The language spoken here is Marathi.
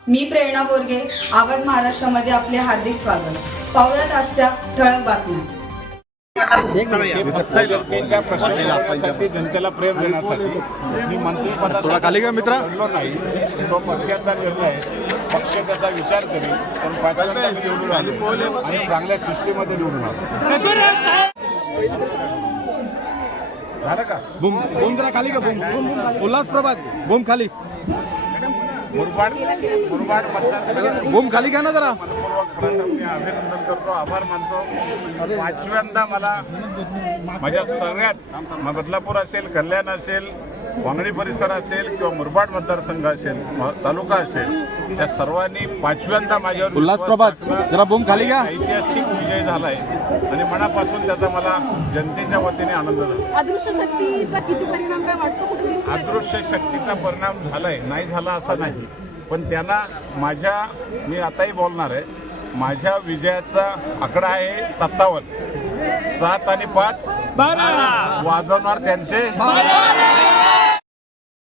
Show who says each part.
Speaker 1: मी प्रेरणा बोरगे, आवाज महाराष्ट्रामध्ये आपले हार्दिक स्वागत. पाहुयात आजच्या ठळक बातम्या.
Speaker 2: जनतेच्या प्रश्न सोडवण्यासाठी, जनतेला प्रेम देण्यासाठी मी मंत्रिपदाचा
Speaker 3: खाली का मित्रा
Speaker 2: बोललो नाही. तो पक्षाचा निर्णय, पक्ष त्याचा विचार करेल. पण पाचव्यांदा मी निवडून आलो आणि चांगल्या सिस्टीममध्ये निवडून आलो. झालं का?
Speaker 3: बूम जरा खाली का बूम उल्हास प्रभात बूम खाली
Speaker 2: मुरबाड मतदारसंघ
Speaker 3: बूम खाली घ्या ना जरा.
Speaker 2: मनपूर्वक प्रथम मी अभिनंदन करतो, आभार मानतो. पाचव्यांदा मला माझ्या सगळ्याच बदलापूर असेल, कल्याण असेल, वांगडी परिसर असेल किंवा मुरबाड मतदारसंघ असेल, तालुका असेल, त्या सर्वांनी पाचव्यांदा माझ्यावर
Speaker 3: उल्हास
Speaker 2: विश्वास
Speaker 3: प्रभात
Speaker 2: टाकला.
Speaker 3: जरा बूम खाली घ्या.
Speaker 2: ऐतिहासिक विजय झालाय आणि मनापासून त्याचा मला जनतेच्या वतीने आनंद झाला.
Speaker 4: अदृश्य शक्तीचा किती परिणाम काय वाटतो? कुठे दिसतोय?
Speaker 2: अदृश्य शक्तीचा परिणाम झालाय, नाही झाला असं नाही. पण त्यांना मी आताही बोलणार आहे, माझ्या विजयाचा आकडा आहे 57. 7 आणि 5 वाजवणार त्यांचे